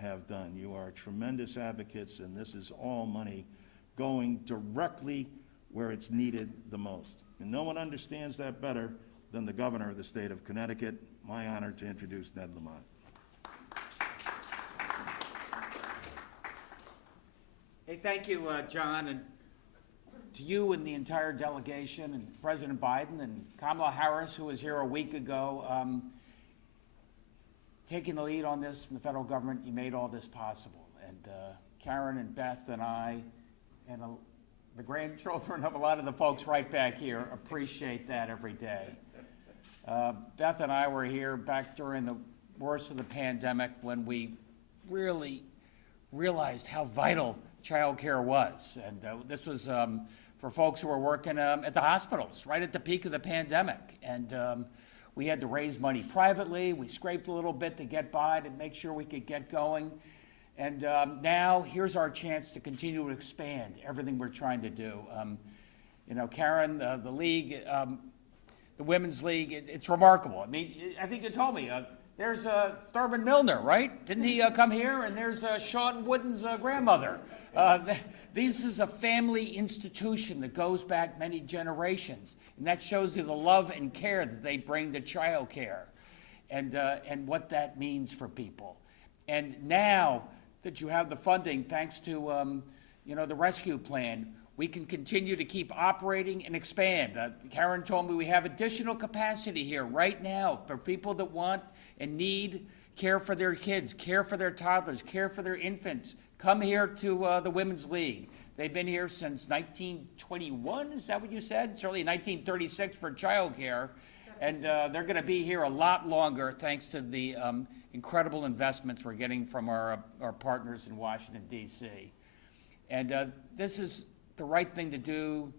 have done. You are tremendous advocates, and this is all money going directly where it's needed the most. And no one understands that better than the governor of the state of Connecticut. My honor to introduce Ned Lamont. Hey, thank you, John, and to you and the entire delegation, and President Biden and Kamala Harris, who was here a week ago, taking the lead on this from the federal government. You made all this possible. And Karen and Beth and I, and the grandchildren of a lot of the folks right back here, appreciate that every day. Beth and I were here back during the worst of the pandemic when we really realized how vital childcare was. And this was for folks who were working at the hospitals right at the peak of the pandemic. And we had to raise money privately. We scraped a little bit to get by to make sure we could get going. And now here's our chance to continue to expand everything we're trying to do. You know, Karen, the league, the Women's League, it's remarkable. I mean, I think you told me, there's Thurman Milner, right? Didn't he come here? And there's Sean Wooden's grandmother. This is a family institution that goes back many generations, and that shows you the love and care that they bring to child care, and what that means for people. And now that you have the funding, thanks to you know, the rescue plan, we can continue to keep operating and expand. Karen told me we have additional capacity here right now for people that want and need care for their kids, care for their toddlers, care for their infants. Come here to the Women's League. They've been here since 1921, is that what you said? Certainly 1936 for childcare. And they're gonna be here a lot longer thanks to the incredible investments we're getting from our partners in Washington, D.C. And this is the right thing to do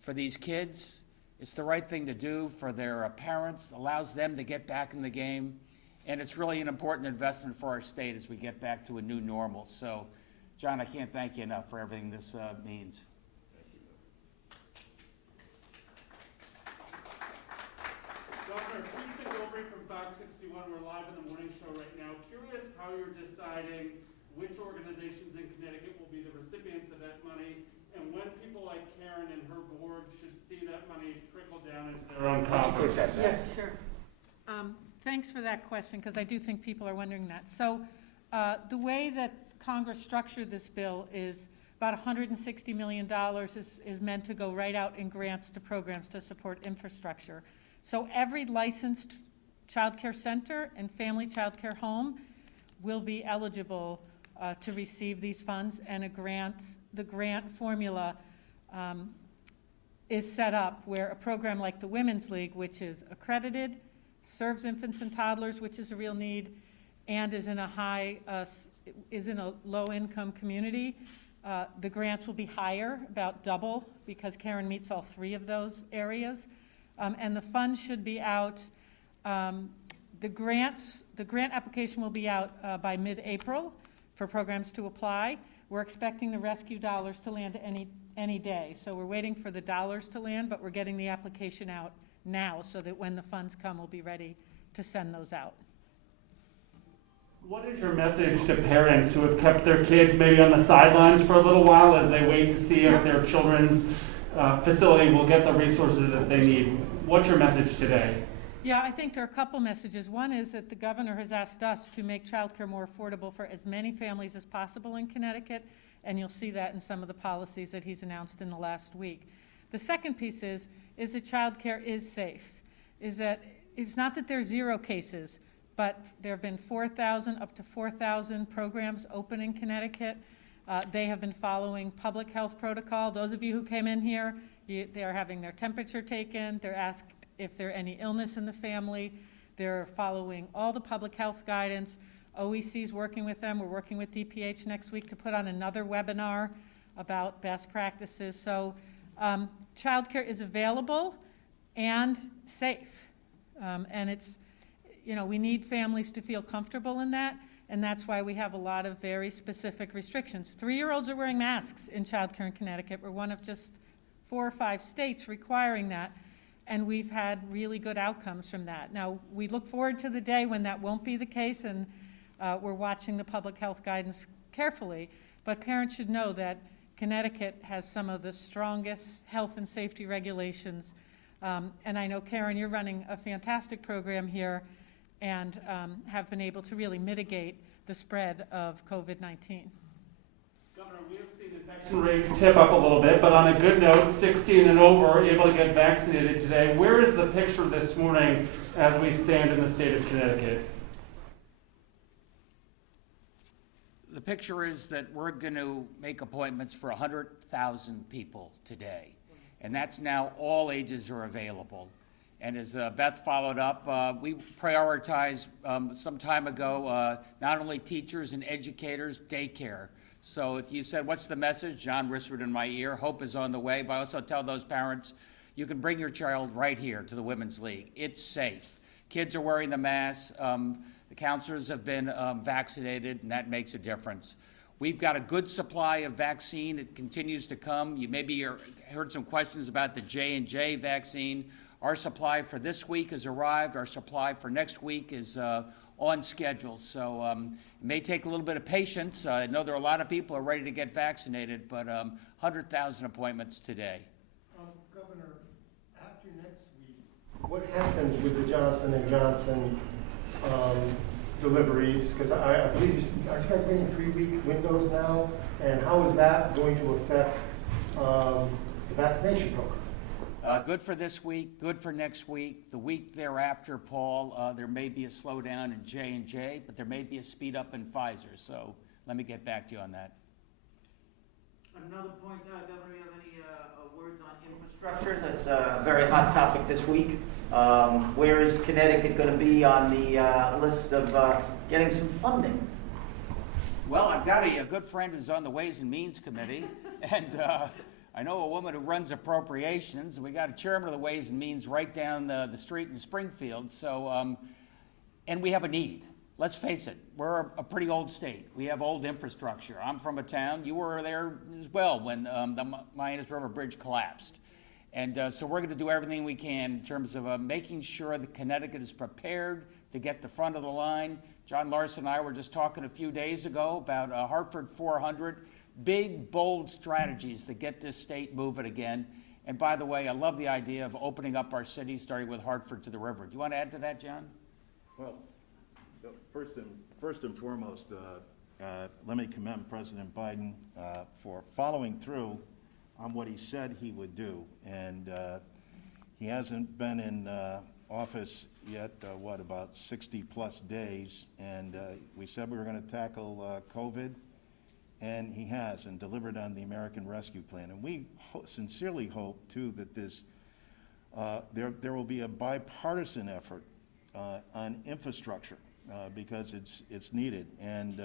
for these kids. It's the right thing to do for their parents, allows them to get back in the game. And it's really an important investment for our state as we get back to a new normal. So, John, I can't thank you enough for everything this means. Governor, Keith McGilvery from Fox 61. We're live in the morning show right now. Curious how you're deciding which organizations in Connecticut will be the recipients of that money, and when people like Karen and her board should see that money trickle down into their own coffers. Yeah, sure. Thanks for that question, because I do think people are wondering that. So the way that Congress structured this bill is about $160 million is meant to go right out in grants to programs to support infrastructure. So every licensed child care center and family child care home will be eligible to receive these funds, and the grant formula is set up where a program like the Women's League, which is accredited, serves infants and toddlers, which is a real need, and is in a low-income community. The grants will be higher, about double, because Karen meets all three of those areas. And the funds should be out, the grant application will be out by mid-April for programs to apply. We're expecting the rescue dollars to land any day. So we're waiting for the dollars to land, but we're getting the application out now so that when the funds come, we'll be ready to send those out. What is your message to parents who have kept their kids maybe on the sidelines for a little while as they wait to see if their children's facility will get the resources that they need? What's your message today? Yeah, I think there are a couple messages. One is that the governor has asked us to make childcare more affordable for as many families as possible in Connecticut, and you'll see that in some of the policies that he's announced in the last week. The second piece is that childcare is safe. It's not that there's 0 cases, but there have been 4,000, up to 4,000 programs open in Connecticut. They have been following public health protocol. Those of you who came in here, they are having their temperature taken. They're asked if there's any illness in the family. They're following all the public health guidance. OEC's working with them. We're working with DPH next week to put on another webinar about best practices. So childcare is available and safe. And it's, you know, we need families to feel comfortable in that, and that's why we have a lot of very specific restrictions. 3-year-olds are wearing masks in childcare in Connecticut. We're one of just 4 or 5 states requiring that, and we've had really good outcomes from that. Now, we look forward to the day when that won't be the case, and We're watching the public health guidance carefully, but parents should know that Connecticut has some of the strongest health and safety regulations. And I know, Karen, you're running a fantastic program here and have been able to really mitigate the spread of COVID-19. Governor, we have seen infection rates tip up a little bit, but on a good note, 16 and over are able to get vaccinated today. Where is the picture this morning as we stand in the state of Connecticut? The picture is that we're going to make appointments for 100,000 people today. And that's now all ages are available. And as Beth followed up, we prioritized some time ago not only teachers and educators, daycare. So if you said, what's the message? John whispered in my ear, hope is on the way. But I also tell those parents, you can bring your child right here to the Women's League. It's safe. Kids are wearing the masks. The counselors have been vaccinated, and that makes a difference. We've got a good supply of vaccine. It continues to come. You maybe heard some questions about the J&J vaccine. Our supply for this week has arrived. Our supply for next week is on schedule. So it may take a little bit of patience. I know there are a lot of people who are ready to get vaccinated, but 100,000 appointments today. Governor, after next week, what happens with the Johnson & Johnson deliveries? Because I believe, aren't you guys getting 3-week windows now? And how is that going to affect the vaccination program? Good for this week, good for next week. The week thereafter, Paul, there may be a slowdown in J&J, but there may be a speed up in Pfizer. So let me get back to you on that. Another point, Governor, you have any words on infrastructure? That's a very hot topic this week. Where is Connecticut going to be on the list of getting some funding? Well, I've got a good friend who's on the Ways and Means Committee, and I know a woman who runs appropriations, and we got a chairman of the Ways and Means right down the street in Springfield. So, and we have a need. Let's face it, we're a pretty old state. We have old infrastructure. I'm from a town, you were there as well when the Mianus River Bridge collapsed. And so we're going to do everything we can in terms of making sure that Connecticut is prepared to get the front of the line. John Larson and I were just talking a few days ago about Hartford 400, big, bold strategies to get this state moving again. And by the way, I love the idea of opening up our city, starting with Hartford to the river. Do you want to add to that, John? Well, first and foremost, let me commend President Biden for following through on what he said he would do. And he hasn't been in office yet, about 60-plus days. And we said we were going to tackle COVID, and he has, and delivered on the American Rescue Plan. And we sincerely hope, too, that this there will be a bipartisan effort on infrastructure. Because it's needed. And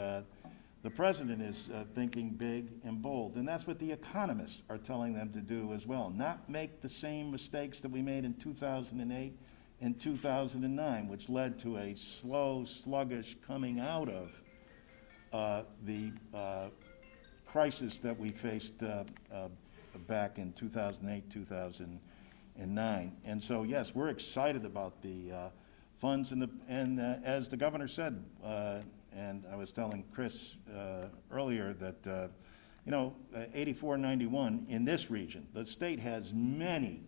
the president is thinking big and bold. And that's what the economists are telling them to do as well. Not make the same mistakes that we made in 2008 and 2009, which led to a slow, sluggish coming out of the crisis that we faced back in 2008, 2009. And so, yes, we're excited about the funds, and as the governor said, and I was telling Chris earlier that, 8491 in this region, the state has many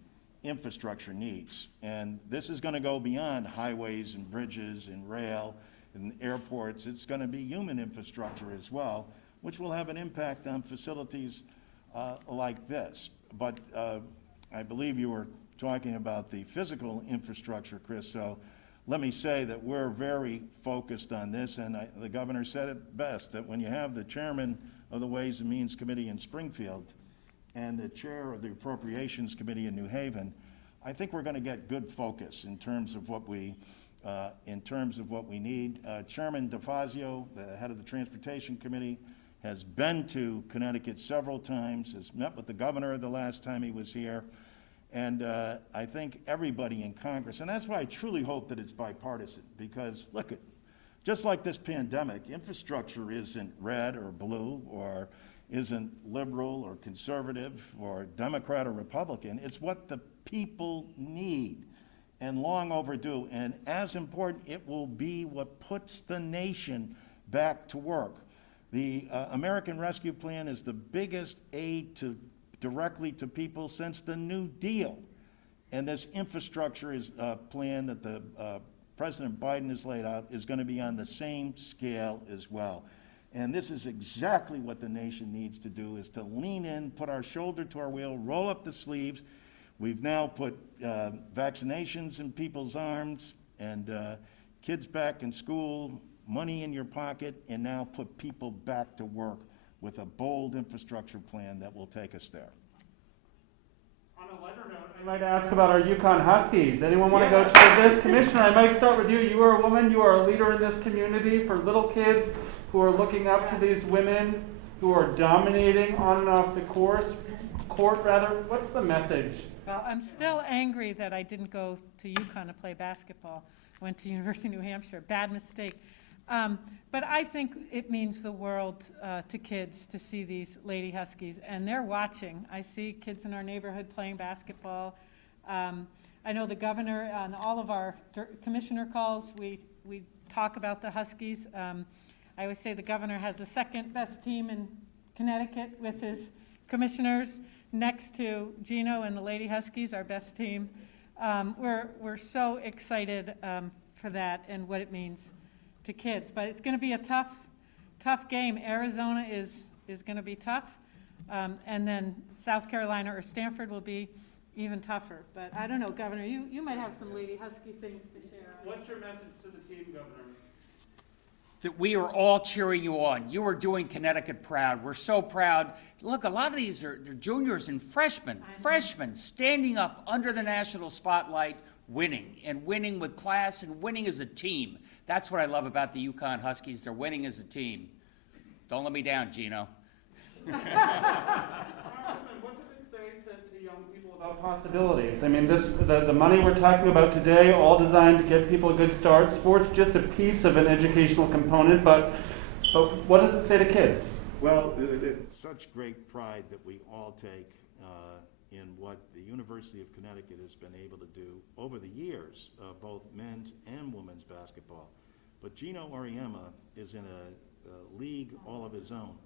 infrastructure needs, and this is going to go beyond highways and bridges and rail and airports. It's going to be human infrastructure as well, which will have an impact on facilities like this. But I believe you were talking about the physical infrastructure, Chris, so let me say that we're very focused on this, and the governor said it best, that when you have the chairman of the Ways and Means Committee in Springfield and the chair of the Appropriations Committee in New Haven, I think we're going to get good focus in terms of what we need. Chairman DeFazio, the head of the Transportation Committee, has been to Connecticut several times, has met with the governor the last time he was here. And I think everybody in Congress, and that's why I truly hope that it's bipartisan, because look, just like this pandemic, infrastructure isn't red or blue, or isn't liberal or conservative or Democrat or Republican. It's what the people need, and long overdue. And as important, it will be what puts the nation back to work. The American Rescue Plan is the biggest aid directly to people since the New Deal. And this infrastructure plan that President Biden has laid out is going to be on the same scale as well. And this is exactly what the nation needs to do, is to lean in, put our shoulder to our wheel, roll up the sleeves. We've now put vaccinations in people's arms, and kids back in school, money in your pocket, and now put people back to work with a bold infrastructure plan that will take us there. On a lighter note, I might ask about our Yukon Huskies. Anyone want to go to this? Commissioner, I might start with you. You are a woman, you are a leader in this community for little kids who are looking up to these women who are dominating on and off the court. What's the message? Well, I'm still angry that I didn't go to Yukon to play basketball. Went to University of New Hampshire. Bad mistake. But I think it means the world to kids to see these Lady Huskies, and they're watching. I see kids in our neighborhood playing basketball. I know the governor, on all of our commissioner calls, we talk about the Huskies. I always say the governor has the second best team in Connecticut with his commissioners, next to Gino and the Lady Huskies, our best team. We're so excited for that and what it means to kids. But it's going to be a tough game. Arizona is going to be tough. And then South Carolina or Stanford will be even tougher. But I don't know, Governor, you might have some Lady Husky things to share. What's your message to the team, Governor? That we are all cheering you on. You are doing Connecticut proud. We're so proud. Look, a lot of these are juniors and freshmen standing up under the national spotlight, winning with class and winning as a team. That's what I love about the Yukon Huskies. They're winning as a team. Don't let me down, Gino. Congressman, what does it say to young people about possibilities? I mean, the money we're talking about today, all designed to give people a good start. Sport's just a piece of an educational component, but what does it say to kids? Well, it's such great pride that we all take in what the University of Connecticut has been able to do over the years, both men's and women's basketball. But Gino Auriemma is in a league all of his own.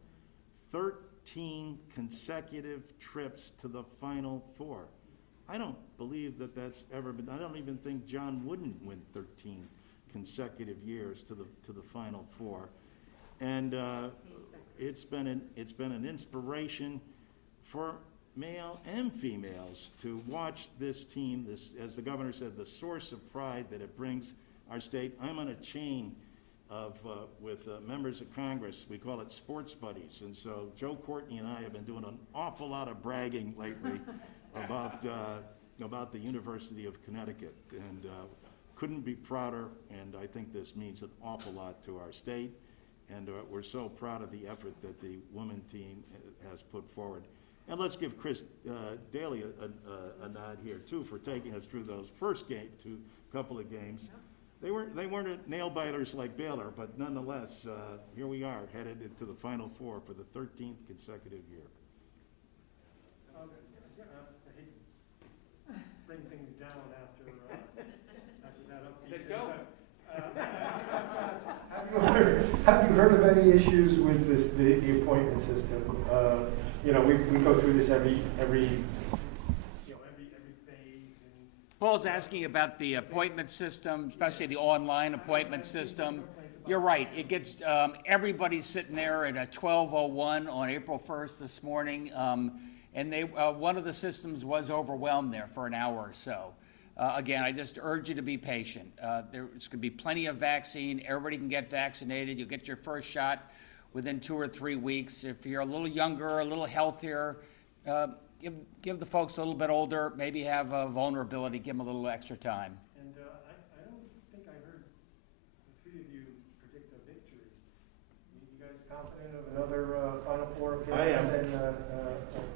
13 consecutive trips to the Final Four. I don't believe that that's ever been. I don't even think John Wooden went 13 consecutive years to the Final Four, and it's been an inspiration for male and females to watch this team. This, as the governor said, the source of pride that it brings our state. I'm on a chain with members of Congress. We call it Sports Buddies, and so Joe Courtney and I have been doing an awful lot of bragging lately about the University of Connecticut, and couldn't be prouder. And I think this means an awful lot to our state, and we're so proud of the effort that the women team has put forward. And let's give Chris Daly a nod here too for taking us through those first couple of games. They weren't nail biters like Baylor, but nonetheless, here we are headed into the Final Four for the 13th consecutive year. I hate to bring things down after that upbeat. Have you heard of any issues with the appointment system? We go through this every phase. Paul's asking about the appointment system, especially the online appointment system. You're right. It gets everybody's sitting there at 12:01 on April 1st this morning, and one of the systems was overwhelmed there for an hour or so. Again, I just urge you to be patient. There's going to be plenty of vaccine. Everybody can get vaccinated. You'll get your first shot within 2 or 3 weeks. If you're a little younger, a little healthier, give the folks a little bit older, maybe have a vulnerability, give them a little extra time. And I don't think I heard the three of you predict a victory. You guys confident of another Final Four appearance and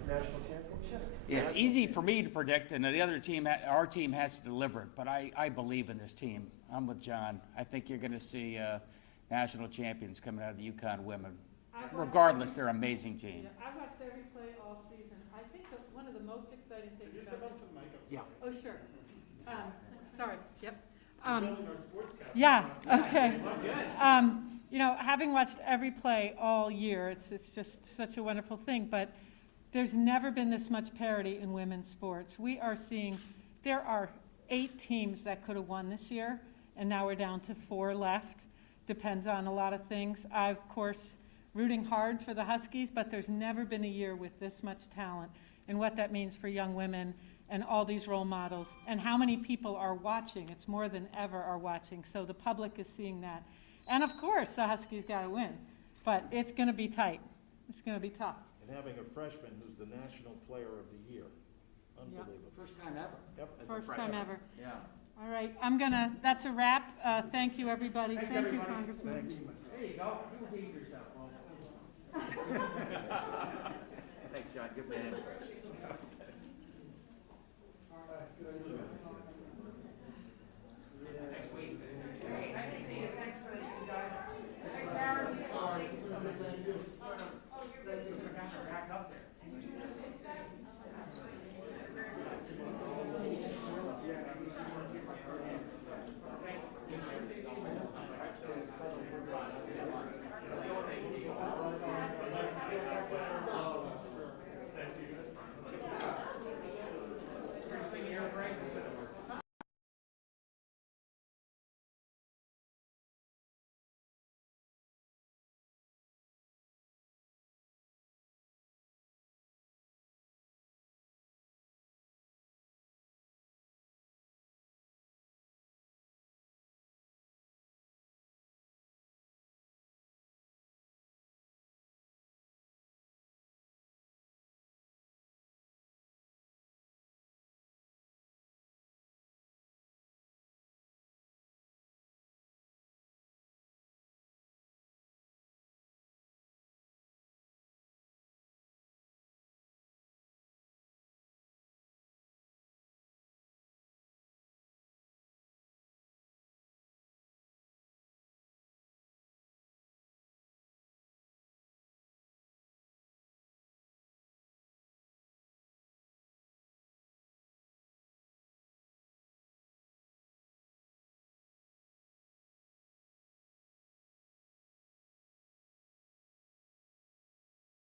national championship? Yeah, it's easy for me to predict, and the other team, our team has to deliver it, but I believe in this team. I'm with John. I think you're going to see national champions coming out of the Yukon women. Regardless, they're an amazing team. Yeah, I've watched every play all season. I think that one of the most exciting things Just about about to the mic. Yeah. Oh, sure. Sorry, yep. Building our sportscast. Yeah, okay. You know, having watched every play all year, it's just such a wonderful thing, but there's never been this much parity in women's sports. We are seeing, there are 8 teams that could have won this year, and now we're down to 4 left. Depends on a lot of things. I'm, of course, rooting hard for the Huskies, but there's never been a year with this much talent and what that means for young women and all these role models and how many people are watching. It's more than ever are watching, so the public is seeing that. And of course, the Huskies got to win, but it's going to be tight. It's going to be tough. And having a freshman who's the National Player of the Year. Unbelievable. First time ever. Yep. As a First freshman. time ever. Yeah. All right, that's a wrap. Thank you, everybody. Thank you, Congressman. Thanks. There you go. You gave your